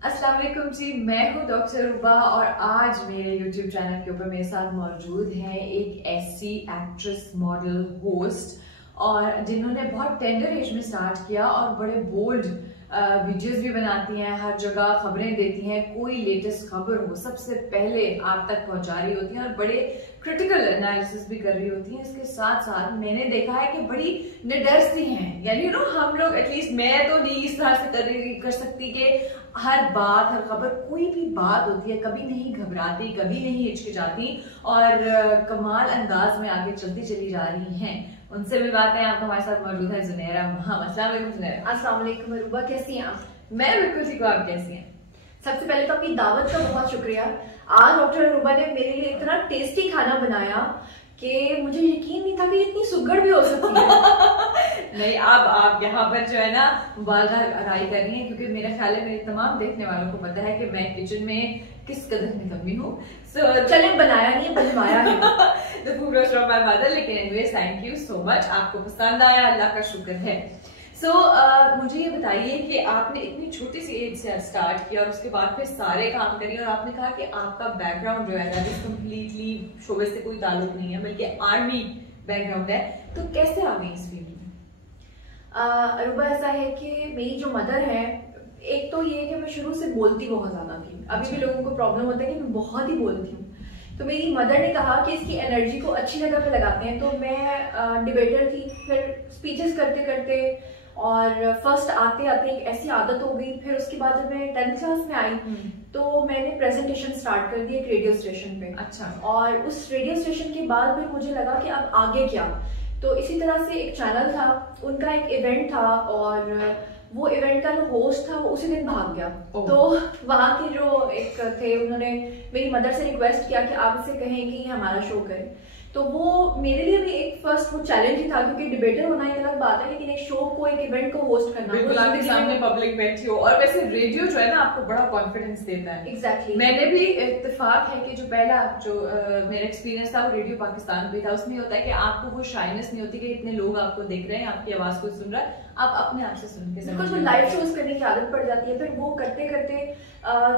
अस्सलाम वालेकुम जी, मैं हूँ डॉक्टर रुबा और आज मेरे YouTube चैनल के ऊपर मेरे साथ मौजूद है एक ऐसी एक्ट्रेस, मॉडल, होस्ट और जिन्होंने बहुत टेंडर एज में स्टार्ट किया और बड़े बोल्ड वीडियोस भी बनाती हैं, हर जगह खबरें देती हैं, कोई लेटेस्ट खबर हो सबसे पहले आप तक पहुंचा रही होती हैं और बड़े क्रिटिकल एनालिसिस भी कर रही होती हैं। इसके साथ साथ मैंने देखा है कि बड़ी निडर सी हैं, यानी हम लोग एटलीस्ट मैं तो नहीं इस तरह से कर सकती कि हर बात, हर खबर, कोई भी बात होती है कभी नहीं घबराती, कभी नहीं हिचकिचाती और कमाल अंदाज में आगे चलती चली जा रही हैं। उनसे भी बातें हैं। आप हमारे साथ मौजूद है जुनैरा मोहम्मद। अस्सलाम वालेकुम जुनैरा। अस्सलाम वालेकुम रुबा, कैसी हैं आप? मैं बिल्कुल ठीक हूँ, आप कैसी हैं? सबसे पहले तो आपकी दावत का बहुत शुक्रिया। आज डॉक्टर रुबा ने मेरे लिए इतना टेस्टी खाना बनाया कि मुझे यकीन नहीं था कि इतनी सुगड़ भी हो सकती है। नहीं, अब आप यहाँ पर जो है ना मुबालगा राय कर रही हैं, क्योंकि मेरा ख्याल है मेरे तमाम देखने वालों को पता है कि मैं किचन में किस कदर निकम्मी हूँ। चले बनाया नहीं, बनवाया है। The food was from my mother, लेकिन anyways thank you so much, आपको पसंद आया, अल्लाह का शुक्र है। मुझे ये बताइए कि आपने इतनी छोटी सी एज से स्टार्ट किया और उसके बाद फिर सारे काम करिए और आपने कहा कि आपका बैकग्राउंड जो है ना कम्प्लीटली शोबे से कोई ताल्लुक नहीं है, बल्कि आर्मी बैकग्राउंड है, तो कैसे आ गई इस फील्ड में? रुबा, ऐसा है कि मेरी जो मदर है, एक तो ये है कि मैं शुरू से बोलती बहुत ज्यादा थी। अभी भी लोगों को प्रॉब्लम होता है कि मैं बहुत ही बोलती हूँ। तो मेरी मदर ने कहा कि इसकी एनर्जी को अच्छी जगह पे लगाते हैं। तो मैं डिबेटर थी, फिर स्पीचेस करते करते और फर्स्ट आते आते एक ऐसी आदत हो गई। फिर उसके बाद जब मैं 10th क्लास में आई तो मैंने प्रेजेंटेशन स्टार्ट कर दी एक रेडियो स्टेशन पे। अच्छा। और उस रेडियो स्टेशन के बाद फिर मुझे लगा कि अब आगे क्या। तो इसी तरह से एक चैनल था, उनका एक इवेंट था और वो इवेंट का जो होस्ट था वो उसी दिन भाग गया। तो वहाँ के जो एक थे, उन्होंने मेरी मदर से रिक्वेस्ट किया कि आप इसे कहें कि हमारा शो करें। तो वो मेरे लिए भी एक फर्स्ट वो चैलेंज ही था, क्योंकि डिबेटर होना एक अलग बात है, लेकिन एक शो को, एक इवेंट को होस्ट करना, बिल्कुल आपके सामने पब्लिक बैठी हो। और वैसे रेडियो जो है ना आपको बड़ा कॉन्फिडेंस देता है। एग्जैक्टली। मैंने भी इत्तेफाक है कि जो पहला जो मेरा एक्सपीरियंस था वो रेडियो पाकिस्तान पे था। उसमें होता है कि आपको वो शाइनेस नहीं होती कि इतने लोग आपको देख रहे हैं, आपकी आवाज को सुन रहा है, आप अपने आप से सुन के बिल्कुल लाइव शोज करने की आदत पड़ जाती है। फिर वो करते करते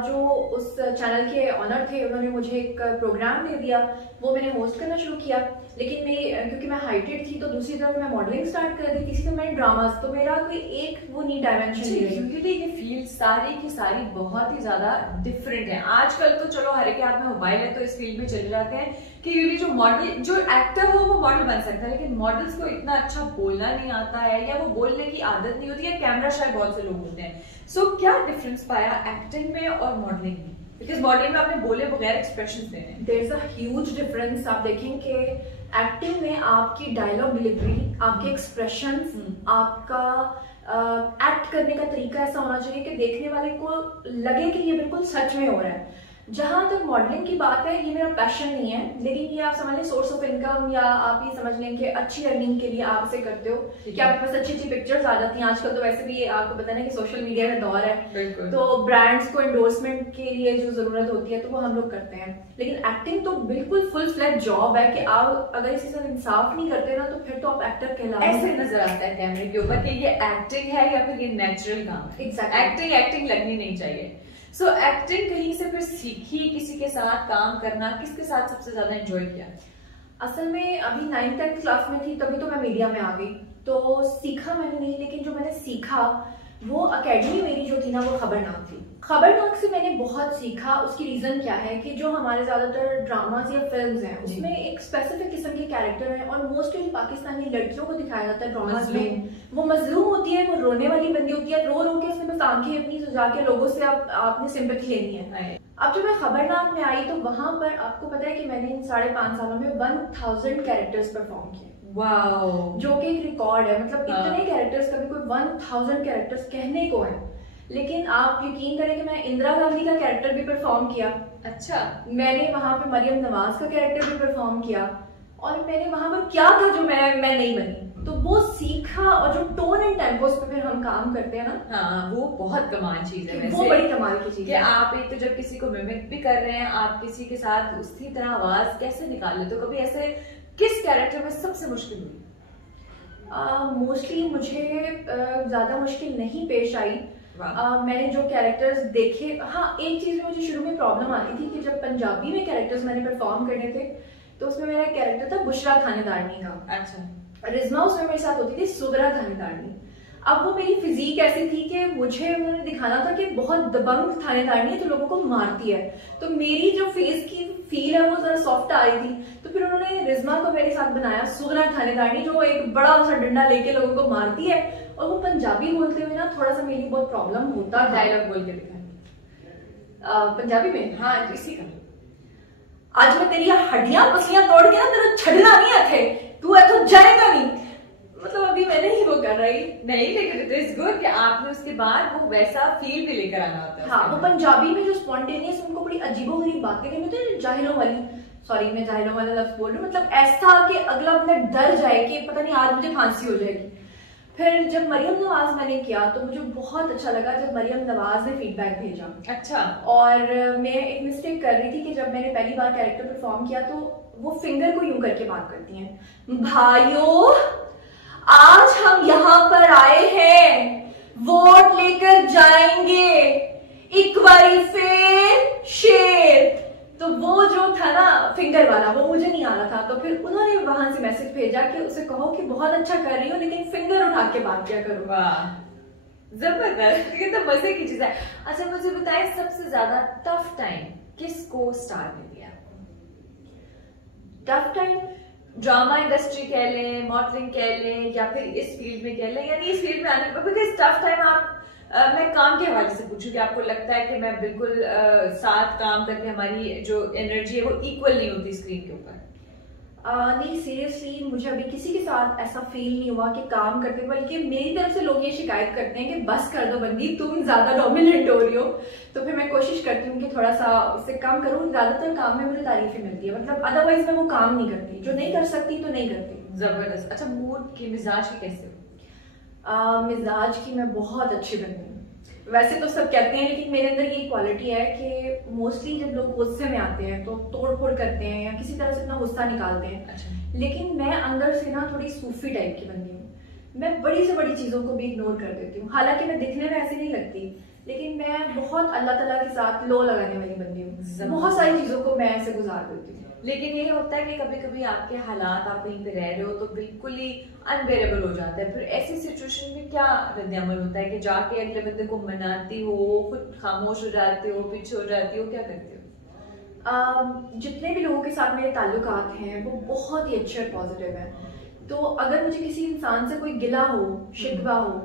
जो उस चैनल के ऑनर थे, उन्होंने मुझे एक प्रोग्राम दे दिया, वो मैंने होस्ट करना शुरू किया। लेकिन क्योंकि मैं हाइटेड थी तो दूसरी तरफ मैं मॉडलिंग स्टार्ट कर दी, तीसरी तरफ मैंने ड्रामास, तो मेरा कोई एक वो नहीं डायमेंशन यूजुअली ये फील्ड सारी की सारी बहुत ही ज्यादा डिफरेंट है। आजकल तो चलो हर एक के हाथ में मोबाइल है तो इस फील्ड में चले जाते हैं कि यूजुअली जो मॉडल, जो एक्टर हो वो मॉडल बन सकता है, लेकिन मॉडल्स को इतना अच्छा बोलना नहीं आता है या वो बोलने की आदत नहीं होती है, कैमरा शायद बहुत से लोग होते हैं। क्या डिफरेंस पाया एक्टिंग में और मॉडलिंग में? बिकॉज मॉडलिंग में आपने बोले बगैर एक्सप्रेशंस देने। There is a huge difference. आप देखें कि एक्टिंग में आपकी डायलॉग डिलीवरी, आपके एक्सप्रेशंस, आपका एक्ट करने का तरीका ऐसा होना चाहिए कि देखने वाले को लगे कि ये बिल्कुल सच में हो रहा है। जहां तक मॉडलिंग की बात है, ये मेरा पैशन नहीं है, लेकिन ये आप समझ लें सोर्स ऑफ इनकम, या आप ये समझ लें कि अच्छी अर्निंग के लिए आप इसे करते हो कि आपके पास अच्छी अच्छी पिक्चर्स आ जाती हैं। आजकल तो वैसे भी आपको पता है कि सोशल मीडिया का दौर है, तो ब्रांड्स को एंडोर्समेंट के लिए जो जरूरत होती है तो वो हम लोग करते हैं। लेकिन एक्टिंग तो बिल्कुल फुल फ्लैट जॉब है कि आप अगर इसी साथ इंसाफ नहीं करते ना तो फिर तो आप एक्टर कहलाते हैं। ऐसे नजर आता है कैमरे के ऊपर कि ये एक्टिंग है या फिर ये नेचुरल काम है। एग्जैक्टली। एक्टिंग लगनी नहीं चाहिए। एक्टिंग कहीं से फिर सीखी, किसी के साथ काम करना, किसके साथ सबसे ज्यादा एंजॉय किया? असल में अभी 9th 10th क्लास में थी तभी तो मैं मीडिया में आ गई, तो सीखा मैंने नहीं, लेकिन जो मैंने सीखा वो एकेडमी मेरी जो थी ना वो खबरनाक थी। खबरनाक से मैंने बहुत सीखा। उसकी रीजन क्या है कि जो हमारे ज्यादातर ड्रामाज या फिल्म्स हैं उसमें एक स्पेसिफिक किस्म के कैरेक्टर हैं और मोस्टली पाकिस्तानी लड़कियों को दिखाया जाता है ड्रामाज में। वो मजलूम होती है, वो रोने वाली बंदी होती है, रो रो के उसने बस आंखें अपनी सुझा के लोगों से आपने सिंपैथी लेनी है। अब जब मैं खबरनाक में आई तो वहां पर आपको पता है कि मैंने इन 5.5 सालों में 1000 कैरेक्टर्स परफॉर्म किए। वाओ, जो कि एक रिकॉर्ड है। मतलब इतने कैरेक्टर्स कभी कोई 1000 कैरेक्टर्स कहने को है। लेकिन आप यकीन करें कि मैं इंदिरा गांधी का कैरेक्टर भी परफॉर्म किया। अच्छा। मैंने वहां पे मरियम नवाज का कैरेक्टर भी परफॉर्म किया और मैंने वहां पर क्या था जो मैं नहीं बनी। तो वो सीखा। और जो टोन एंड टेम्पोस पे फिर हम काम करते हैं ना, हाँ, वो बहुत कमाल चीज है। वो बड़ी कमाल की चीज है। आप एक तो जब किसी को मिमिक भी कर रहे हैं, आप किसी के साथ उसी तरह आवाज कैसे निकाल लेते हो? कभी ऐसे किस कैरेक्टर में सबसे मुश्किल हुई? मोस्टली मुझे ज्यादा मुश्किल नहीं पेश आई। मैंने जो कैरेक्टर्स देखे, हाँ एक चीज में मुझे शुरू में प्रॉब्लम आती थी कि जब पंजाबी में कैरेक्टर्स मैंने परफॉर्म करने थे तो उसमें मेरा कैरेक्टर था बुशरा थानेदारनी का। अच्छा। रिज्मा उसमें मेरे साथ होती थी सुगरा थानेदारनी। अब वो मेरी फिजिक ऐसी थी कि मुझे उन्होंने दिखाना था कि बहुत दबंग थानेदारनी है तो लोगों को मारती है, तो मेरी जो फेस की फील है वो जरा सॉफ्ट आ रही थी। तो फिर उन्होंने रिज्मा को मेरे साथ बनाया सुगरा थानेदारनी, जो एक बड़ा सा डंडा लेके लोगों को मारती है, और वो पंजाबी बोलते हुए ना थोड़ा सा मेरी बहुत प्रॉब्लम होता। डायलॉग बोल के दिखाएं पंजाबी में। हाँ इसी का। आज मैं तेरी हड्डियां पसलियां तोड़ के ना तेरा छड़ना नहीं आते, तू है तो जाएगा नहीं। मतलब अभी मैंने ही वो कर रही नहीं, लेकिन इट इज गुड कि आपने उसके बाद वो वैसा फील भी लेकर आना होता है। हाँ, वो पंजाबी में जो स्पॉन्टेनियस उनको बड़ी अजीबोगरीब बातें करनी होती है, जाहिलों वाली, सॉरी मैं जाहिलों वाला लफ्ज बोल रही हूँ, मतलब ऐसा कि अगला बंदा डर जाए कि पता नहीं आज मुझे फांसी हो जाएगी। फिर जब मरियम नवाज मैंने किया तो मुझे बहुत अच्छा लगा जब मरियम नवाज ने फीडबैक भेजा। अच्छा। और मैं एक मिस्टेक कर रही थी कि जब मैंने पहली बार कैरेक्टर परफॉर्म किया तो वो फिंगर को यूं करके बात करती हैं, भाइयों आज हम यहाँ पर आए हैं, वोट लेकर जाएंगे, एक बारी फिर शेर। तो वो जो था ना फिंगर वाला, वो मुझे नहीं आ रहा था, तो फिर उन्होंने वहां से मैसेज भेजा कि उसे कहो कि बहुत अच्छा कर रही हो लेकिन फिंगर उठा के बात किया करो। वाह जबरदस्त, ये तो मजे की चीज है। अच्छा मुझे बताएं सबसे ज्यादा टफ टाइम किसको स्टार ने दिया? टफ टाइम ड्रामा इंडस्ट्री कह लें, मॉडलिंग कह लें, या फिर इस फील्ड में कह लें, यानी इस फील्ड में आने के बाद, बिकॉज टफ टाइम आप मैं काम के हवाले से पूछूं कि आपको लगता है कि मैं बिल्कुल साथ काम करके हमारी जो एनर्जी है वो इक्वल नहीं होती स्क्रीन के ऊपर? नहीं सीरियसली मुझे अभी किसी के साथ ऐसा फील नहीं हुआ कि काम करते, बल्कि मेरी तरफ से लोग ये शिकायत करते हैं कि बस कर दो बंदी, तुम ज्यादा डोमिनेंट हो रही हो। तो फिर मैं कोशिश करती हूँ कि थोड़ा सा उससे कम करूँ। ज्यादातर काम में मुझे तारीफें मिलती है, मतलब अदरवाइज मैं वो काम नहीं करती, जो नहीं कर सकती तो नहीं करती। जबरदस्त। अच्छा मूड की, मिजाज की कैसे हो? मिजाज की मैं बहुत अच्छी बनती हूँ। वैसे तो सब कहते हैं, लेकिन मेरे अंदर ये क्वालिटी है कि मोस्टली जब लोग गुस्से में आते हैं तो तोड़ फोड़ करते हैं या किसी तरह से अपना गुस्सा निकालते हैं। अच्छा। लेकिन मैं अंदर से ना थोड़ी सूफी टाइप की बंदी हूँ, मैं बड़ी से बड़ी चीजों को भी इग्नोर कर देती हूँ। हालांकि मैं दिखने में ऐसी नहीं लगती, लेकिन मैं बहुत अल्लाह ताला के साथ लो लगाने वाली बंदी हूँ। बहुत सारी चीजों को मैं ऐसे गुजार देती हूँ। लेकिन ये होता है कि कभी कभी आपके हालात, आप कहीं पे रह रहे हो तो बिल्कुल ही अनबेरेबल हो जाता है, फिर ऐसी सिचुएशन में क्या रद्द-ए-अमल होता है कि जाके अगले बंदे को मनाती हो, खुद खामोश हो जाती हो, पीछे हो जाती हो, क्या करती हो? जितने भी लोगों के साथ मेरे ताल्लुकात हैं वो बहुत ही अच्छे और पॉजिटिव हैं। तो अगर मुझे किसी इंसान से कोई गिला हो, शिकवा हो,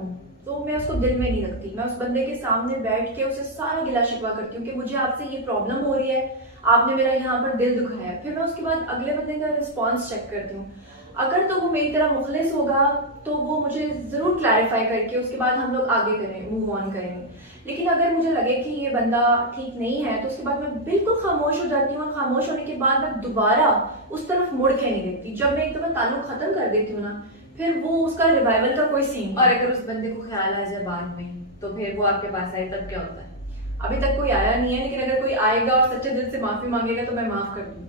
तो मैं उसको दिल में नहीं रखती। मैं उस बंदे के सामने बैठ के उसे सारा गिला शिकवा करती हूँ कि मुझे आपसे ये प्रॉब्लम हो रही है, आपने मेरा यहाँ पर दिल दुखाया है। फिर मैं उसके बाद अगले बंदे का रिस्पॉन्स चेक करती हूँ। अगर तो वो मेरी तरह मुखलिस होगा तो वो मुझे जरूर क्लैरिफाई करके उसके बाद हम लोग आगे करें, मूव ऑन करेंगे। लेकिन अगर मुझे लगे कि ये बंदा ठीक नहीं है तो उसके बाद मैं बिल्कुल खामोश हो जाती हूँ, और खामोश होने के बाद मैं दोबारा उस तरफ मुड़ के नहीं देखती। जब मैं एक दफा ताल्लुक खत्म कर देती हूँ ना, फिर वो उसका रिवाइवल का कोई सीन। और अगर उस बंदे को ख्याल आ जाए बाद में तो फिर वो आपके पास आए तब क्या होता है? अभी तक कोई आया नहीं है, लेकिन अगर कोई आएगा और सच्चे दिल से माफी मांगेगा तो मैं माफ कर दूंगी।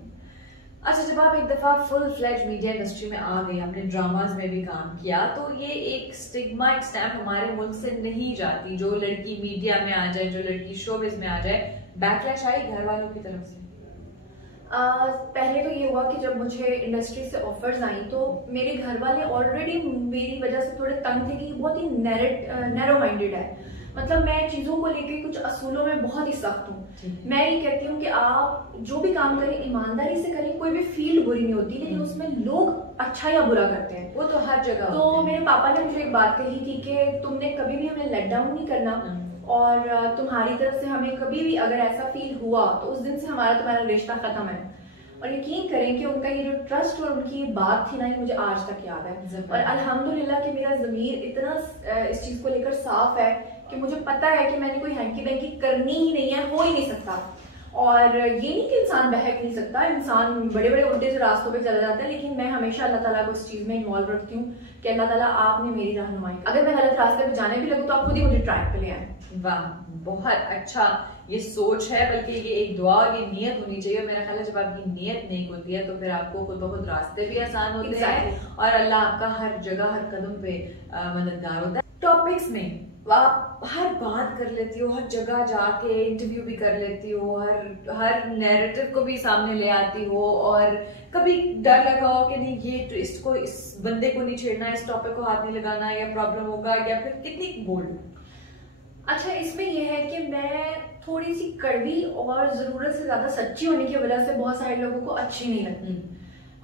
अच्छा जब आप एक दफा फुल फ्लेज मीडिया इंडस्ट्री में आ गए, आपने ड्रामाज में भी काम किया, तो ये एक स्टिग्मा, एक स्टैम्प हमारे मुल्क से नहीं जाती, जो लड़की मीडिया में आ जाए, जो लड़की शोबिज में आ जाए, बैकलैश आई घर वालों की तरफ से? पहले तो ये हुआ कि जब मुझे इंडस्ट्री से ऑफर्स आई तो मेरे घर वाले ऑलरेडी मेरी वजह से थोड़े तंग थे कि बहुत ही नैरो माइंडेड है, मतलब मैं चीजों को लेकर कुछ असूलों में बहुत ही सख्त हूँ। मैं ये कहती हूँ कि आप जो भी काम करें ईमानदारी से करें, कोई भी फील्ड बुरी नहीं होती, लेकिन उसमें लोग अच्छा या बुरा करते हैं, वो तो हर जगह। तो मेरे पापा ने मुझे एक बात कही थी कि तुमने कभी भी हमें लेट डाउन नहीं करना, और तुम्हारी तरफ से हमें कभी भी अगर ऐसा फील हुआ तो उस दिन से हमारा तुम्हारा रिश्ता खत्म है। और यकीन करें कि उनका ये जो ट्रस्ट और उनकी बात थी ना, ये मुझे आज तक याद है। और अल्हम्दुलिल्लाह कि मेरा ज़मीर इतना इस चीज को लेकर साफ है कि मुझे पता है कि मैंने कोई हैंकी बैंकी करनी ही नहीं है, हो ही नहीं सकता। और ये नहीं कि इंसान बहक नहीं सकता, इंसान बड़े बड़े उल्टे से रास्तों पे चला जाता है, लेकिन मैं हमेशा अल्लाह ताला को इस चीज में इन्वॉल्व रखती हूँ कि अल्लाह ताला आपने मेरी रहनुमाई, अगर मैं गलत रास्ते पे जाने भी लगूँ तो आप खुद ही मुझे ट्रैक पे ले आए। वाह बहुत अच्छा ये सोच है, बल्कि ये एक दुआ और ये नियत होनी चाहिए। मेरा ख्याल है जब आपकी नियत नेक होती है तो फिर आपको खुद ब खुद रास्ते भी आसान होते हैं और अल्लाह आपका हर जगह हर कदम पे मददगार होता है। टॉपिक्स में आप हर बात कर लेती हो, हर जगह जाके इंटरव्यू भी कर लेती हो, हर नैरेटिव को भी सामने ले आती हो, और कभी डर लगा हो कि नहीं ये इसको, इस बंदे को नहीं छेड़ना, इस टॉपिक को हाथ नहीं लगाना, या प्रॉब्लम होगा, या फिर कितनी बोल्ड? अच्छा, इसमें यह है कि मैं थोड़ी सी कड़वी और जरूरत से ज्यादा सच्ची होने की वजह से बहुत सारे लोगों को अच्छी नहीं लगती।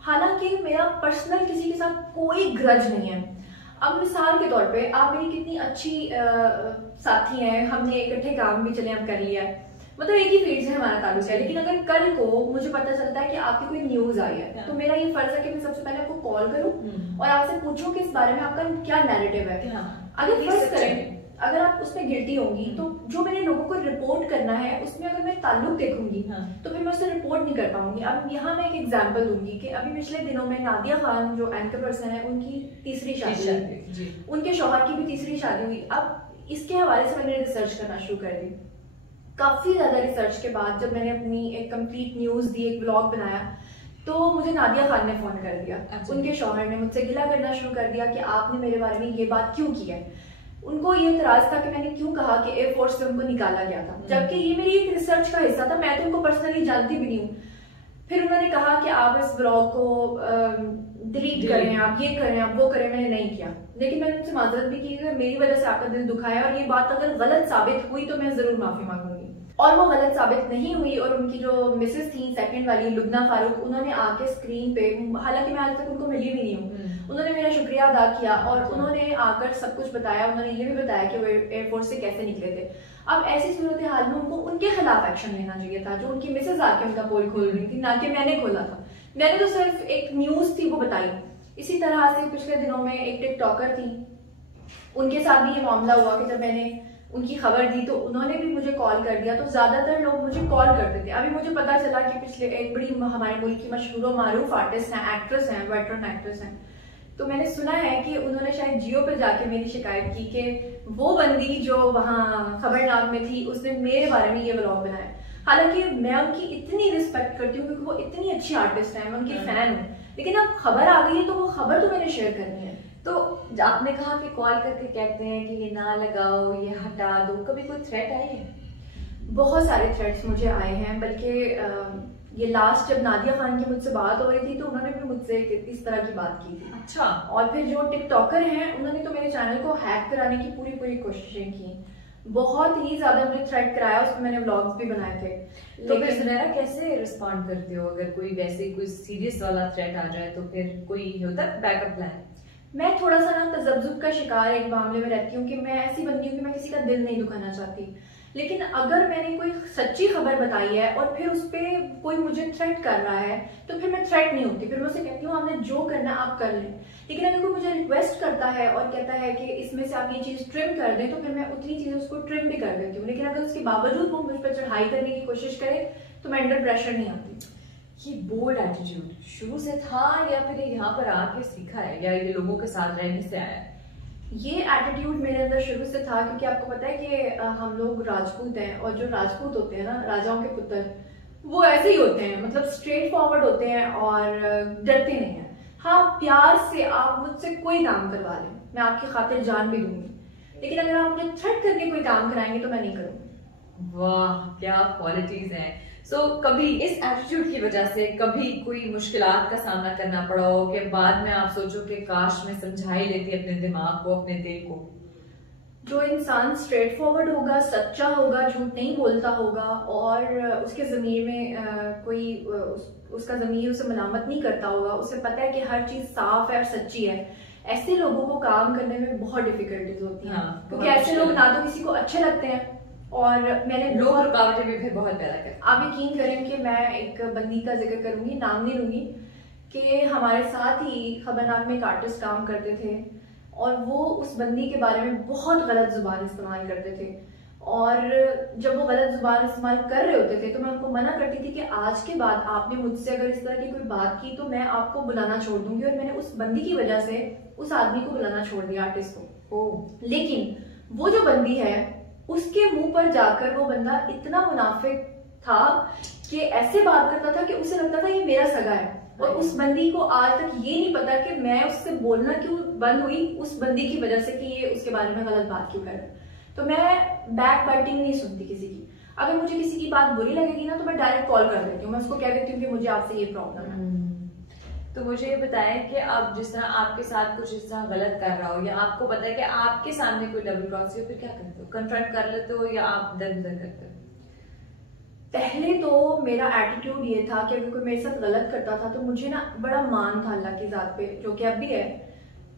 हालांकि मेरा पर्सनल किसी के साथ कोई ग्रज नहीं है। अब मिसाल के तौर पे आप मेरी कितनी अच्छी साथी हैं, हमने इकट्ठे काम भी चले अब कर लिया है, मतलब एक ही फील्ड से हमारा ताल्लुक है, लेकिन अगर कल को मुझे पता चलता है कि आपकी कोई न्यूज आई है, तो मेरा ये फर्ज है कि मैं सबसे पहले आपको कॉल करूं और आपसे पूछूं कि इस बारे में आपका क्या नैरेटिव है। अगर फर्ज करें अगर आप उसमें गिल्टी होंगी, तो जो मैंने लोगों को रिपोर्ट करना है उसमें अगर मैं ताल्लुक देखूंगी तो फिर मैं उससे रिपोर्ट नहीं कर पाऊंगी। अब यहाँ मैं एक एग्जांपल दूंगी कि अभी पिछले दिनों में नादिया खान जो एंकर पर्सन है, उनकी तीसरी शादी हुई, उनके शौहर की भी तीसरी शादी हुई। अब इसके हवाले से मैंने रिसर्च करना शुरू कर दी। काफी ज्यादा रिसर्च के बाद जब मैंने अपनी एक कंप्लीट न्यूज दी, एक ब्लॉग बनाया, तो मुझे नादिया खान ने फोन कर दिया। उनके शौहर ने मुझसे गिला करना शुरू कर दिया कि आपने मेरे बारे में ये बात क्यों की है। उनको ये इतराज था कि मैंने क्यों कहा कि एयरफोर्स से उनको निकाला गया था, जबकि ये मेरी एक रिसर्च का हिस्सा था, मैं तो उनको पर्सनली जानती भी नहीं हूँ। फिर उन्होंने कहा कि आप इस ब्लॉग को डिलीट करें, आप ये करें, आप वो करें। मैंने नहीं किया, लेकिन मैंने उनसे माजरत भी की कि मेरी वजह से आपका दिल दुखाया, और ये बात अगर गलत साबित हुई तो मैं जरूर माफी मांगूंगी। और वो गलत साबित नहीं हुई, और उनकी जो मिसेस थी सेकंड वाली लुबना फारूक, उन्होंने आके स्क्रीन पे, हालांकि मैं आज तक उनको मिली भी नहीं हूँ, उन्होंने मेरा शुक्रिया अदा किया और उन्होंने आकर सब कुछ बताया। उन्होंने ये भी बताया कि वो एयरफोर्स से कैसे निकले थे। अब ऐसी सूरत हाल में उनको उनके खिलाफ एक्शन लेना चाहिए था, जो उनकी मिसेज आके उनका पोल खोल रही थी, ना कि मैंने खोला था। मैंने तो सिर्फ एक न्यूज थी वो बताई। इसी तरह से पिछले दिनों में एक टिकटॉकर थी, उनके साथ भी ये मामला हुआ कि जब मैंने उनकी खबर दी तो उन्होंने भी मुझे कॉल कर दिया। तो ज्यादातर लोग मुझे कॉल करते थे। अभी मुझे पता चला कि पिछले एक बड़ी हमारे मुल्क की मशहूर और मारूफ आर्टिस्ट हैं, एक्ट्रेस हैं, वेटरन एक्ट्रेस हैं, तो मैंने सुना है कि उन्होंने शायद जियो पे जाके मेरी शिकायत की कि वो बंदी जो वहाँ खबरनाक में थी उसने मेरे बारे में ये व्लॉग बनाया। हालांकि मैं उनकी इतनी रिस्पेक्ट करती हूँ क्योंकि वो इतनी अच्छी आर्टिस्ट है, मैं उनकी फैन हूँ, लेकिन अब खबर आ गई है तो वो खबर तो मैंने शेयर करनी है। तो आपने कहा कि कॉल करके कहते हैं कि ये ना लगाओ, ये हटा दो, कभी कोई थ्रेट आई है? बहुत सारे थ्रेट्स मुझे आए हैं, बल्कि ये लास्ट जब नादिया खान की मुझसे बात हो रही थी तो उन्होंने भी मुझसे इस तरह की बात की थी। अच्छा। और फिर जो टिकटॉकर हैं उन्होंने तो मेरे चैनल को हैक कराने की पूरी कोशिशें की, बहुत ही ज्यादा मुझे थ्रेट कराया, उसमें मैंने व्लॉग्स भी बनाए थे। तो फिर सुनैरा कैसे रिस्पॉन्ड करते हो अगर कोई वैसे कोई सीरियस वाला थ्रेट आ जाए? तो फिर कोई होता है बैकअप प्लान? मैं थोड़ा सा ना तजब्जुब का शिकार एक मामले में रहती हूँ कि मैं ऐसी बंदी हूँ कि मैं किसी का दिल नहीं दुखाना चाहती, लेकिन अगर मैंने कोई सच्ची खबर बताई है और फिर उस पर कोई मुझे थ्रेट कर रहा है तो फिर मैं थ्रेट नहीं होती, फिर मैं उसे कहती हूँ आपने जो करना है आप कर लें। लेकिन अगर कोई मुझे रिक्वेस्ट करता है और कहता है कि इसमें से आप ये चीज ट्रिम कर दें तो फिर मैं उतनी चीजें उसको ट्रिम भी कर देती हूँ। लेकिन अगर उसके बावजूद वो मुझ पर चढ़ाई करने की कोशिश करे तो मैं अंडर प्रेशर नहीं आती। ये बोल्ड एटीट्यूड शुरू से था या फिर यहाँ पर आके सीखा है या ये लोगों के साथ रहने से आया है? ये एटीट्यूड मेरे अंदर शुरू से था, क्योंकि आपको पता है कि हम लोग राजपूत हैं और जो राजपूत होते हैं ना, राजाओं के पुत्र, वो ऐसे ही होते हैं, मतलब स्ट्रेट फॉरवर्ड होते हैं और डरते नहीं हैं। हाँ, प्यार से आप मुझसे कोई काम करवा लें, मैं आपकी खातिर जान भी दूंगी, लेकिन अगर आप मुझे थ्रेट करके कोई काम कराएंगे तो मैं नहीं करूंगी। वाह, क्या क्वालिटीज हैं। सो कभी इस एटीट्यूड की वजह से कभी कोई मुश्किलात का सामना करना पड़ा हो कि बाद में आप सोचो कि काश मैं समझा ही लेती अपने दिमाग को, अपने दिल को? जो इंसान स्ट्रेट फॉरवर्ड होगा, सच्चा होगा, झूठ नहीं बोलता होगा और उसके ज़मीर में कोई उसका ज़मीर उसे मलामत नहीं करता होगा, उसे पता है कि हर चीज़ साफ है और सच्ची है, ऐसे लोगों को काम करने में बहुत डिफिकल्टीज होती हैं। क्योंकि ऐसे लोग ना तो किसी को अच्छे लगते हैं और मैंने लोग रुकावटें भी फिर बहुत पैदा करते हैं। आप यकीन करें कि मैं एक बंदी का जिक्र करूंगी, नाम नहीं लूंगी, कि हमारे साथ ही खबरनाक में एक आर्टिस्ट काम करते थे और वो उस बंदी के बारे में बहुत गलत जुबान इस्तेमाल करते थे। और जब वो गलत जुबान इस्तेमाल कर रहे होते थे तो मैं उनको मना करती थी कि आज के बाद आपने मुझसे अगर इस तरह की कोई बात की तो मैं आपको बुलाना छोड़ दूंगी। और मैंने उस बंदी की वजह से उस आदमी को बुलाना छोड़ दिया, आर्टिस्ट को। लेकिन वो जो बंदी है उसके मुंह पर जाकर वो बंदा इतना मुनाफिक था कि ऐसे बात करता था कि उसे लगता था ये मेरा सगा है। और उस बंदी को आज तक ये नहीं पता कि मैं उससे बोलना क्यों बंद हुई, उस बंदी की वजह से कि ये उसके बारे में गलत बात क्यों कर रहा है। तो मैं बैक बाइटिंग नहीं सुनती किसी की। अगर मुझे किसी की बात बुरी लगेगी ना तो मैं डायरेक्ट कॉल कर देती हूँ, मैं उसको कह देती हूँ कि मुझे आपसे ये प्रॉब्लम है। तो मुझे ये बताएं कि अब जिस तरह आपके साथ कुछ इस तरह गलत कर रहा हो या आपको पता है कि आपके सामने कोई डबल क्रॉस हो, फिर क्या करते हो? कन्फ्रंट कर लेते हो या आप दर बदर करते हो? पहले तो मेरा एटीट्यूड ये था कि अगर कोई मेरे साथ गलत करता था तो मुझे ना बड़ा मान था अल्लाह की ज़ात पे, जो कि अब भी है।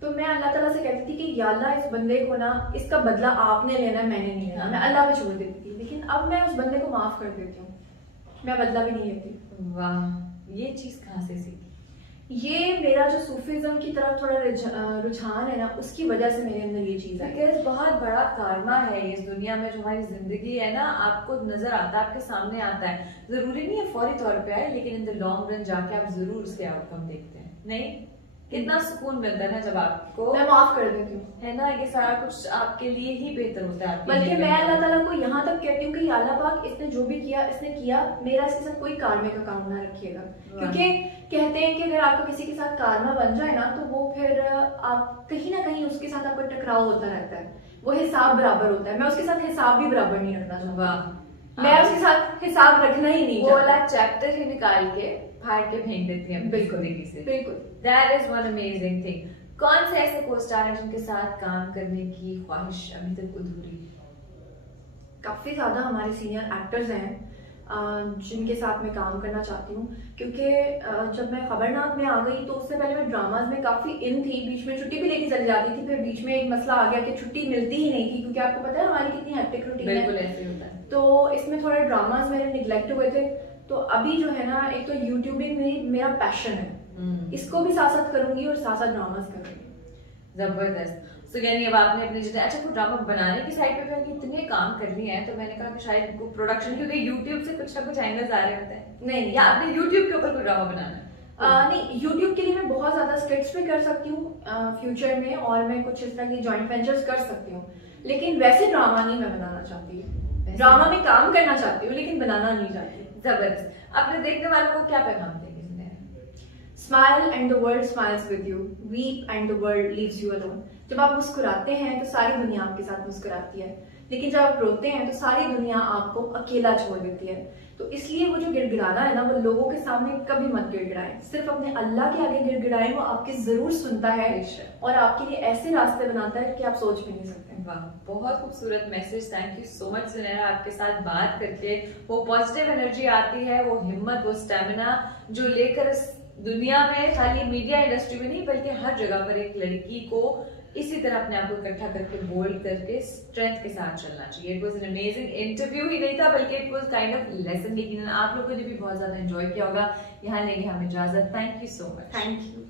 तो मैं अल्लाह ताला से कहती थी कि या अल्लाह इस बंदे को ना, इसका बदला आपने लेना है, मैंने नहीं लेना। मैं अल्लाह पे छोड़ देती थी। लेकिन अब मैं उस बंदे को माफ कर देती हूँ, मैं बदला भी नहीं लेती। वाह, ये चीज कहाँ से सीखी? ये मेरा जो सूफिज्म की तरफ थोड़ा रुझान है ना, उसकी वजह से मेरे अंदर ये चीज है। बहुत बड़ा कारमा है इस दुनिया में, जो हमारी जिंदगी है ना, आपको नजर आता है, आपके सामने आता है। जरूरी नहीं है फौरी तौर पे आए, लेकिन इन द लॉन्ग रन जाके आप जरूर उसके आउटकम देखते हैं। नहीं, कितना सुकून मिलता है ना जब आपको मैं माफ कर देती हूँ, है ना, ये सारा कुछ आपके लिए ही बेहतर होता है। बल्कि मैं अल्लाह ताला को यहाँ तक कहती हूँ कि अल्लाह पाक इसने जो भी किया, इसने किया, मेरा इसके साथ कोई कार्मे का काम ना रखिएगा। क्योंकि कहते हैं कि अगर आपका किसी के साथ कार्मा बन जाए ना तो वो फिर आप कहीं ना कहीं उसके साथ आपका टकराव होता रहता है, वो हिसाब बराबर होता है। मैं उसके साथ हिसाब भी बराबर नहीं रखना चाहती, मैं उसके साथ हिसाब रखना ही नहीं, वो वाला चैप्टर ही निकाल के फाड़ के फेंक देती है बिल्कुल से। बिल्कुल, that is one amazing thing. कौन से ऐसे को-स्टार हैं जिनके साथ काम करने की ख्वाहिश अभी तक अधूरी है? काफी ज्यादा हमारे सीनियर एक्टर्स हैं जिनके साथ मैं काम करना चाहती हूँ। क्योंकि जब मैं खबरनाक में आ गई तो उससे पहले मैं ड्रामाज में काफी इन थी, बीच में छुट्टी भी लेके चली जाती थी। फिर बीच में एक मसला आ गया कि छुट्टी मिलती ही नहीं थी, क्योंकि आपको पता है हमारी कितनी हेक्टिक रूटीन है। बिल्कुल ऐसे होता है। तो इसमें थोड़े ड्रामाज मेरे निगलेक्ट हुए थे। तो अभी जो है ना, एक तो यूट्यूबिंग में मेरा पैशन है, इसको भी साथ साथ करूंगी और साथ साथ ड्रामाज करूंगी। जबरदस्त। सो यानी अब आपने अपनी जितने अच्छा को ड्रामा बनाने की साइड पे भी इतने काम कर रही हैं, तो मैंने कहा कि शायद को प्रोडक्शन, क्योंकि यूट्यूब से कुछ ना कुछ एंगल्स आ रहे होते हैं। नहीं, या आपने यूट्यूब के ऊपर कोई ड्रामा बनाना है? नहीं, यूट्यूब के लिए मैं बहुत ज्यादा स्क्रिप्ट्स भी कर सकती हूँ फ्यूचर में, और मैं कुछ इस तरह की जॉइंट वेंचर्स कर सकती हूँ। लेकिन वैसे ड्रामा नहीं मैं बनाना चाहती, ड्रामा में काम करना चाहती हूँ लेकिन बनाना नहीं चाहती। जबरदस्त। अपने देखने वालों को क्या पैगाम देंगे? Smile and the world smiles with you, weep and the world leaves you alone. जब आप मुस्कुराते हैं तो सारी दुनिया आपके साथ मुस्कुराती है, लेकिन जब आप रोते हैं तो सारी दुनिया आपको अकेला छोड़ देती है। तो इसलिए वो जो गिड़गिड़ाना है ना, वो लोगों के सामने कभी मत गिड़गिड़ाएं, सिर्फ अपने अल्लाह के आगे गिड़गिड़ाएं। वो आपकी जरूर सुनता है और आपके लिए ऐसे रास्ते बनाता है कि आप सोच भी नहीं सकते। वाह, बहुत खूबसूरत message. Thank you so much Sunaira, आपके साथ बात करके वो पॉजिटिव एनर्जी आती है, वो हिम्मत, वो स्टेमिना जो लेकर दुनिया में, खाली मीडिया इंडस्ट्री में नहीं बल्कि हर जगह पर एक लड़की को इसी तरह अपने आप को इकट्ठा करके, बोल्ड करके, स्ट्रेंथ के साथ चलना चाहिए। It was an amazing interview ही नहीं था बल्कि it was kind of lesson. लेकिन आप लोगों ने भी बहुत ज्यादा एंजॉय किया होगा। यहाँ लेंगे हम इजाजत। Thank you so much. Thank you.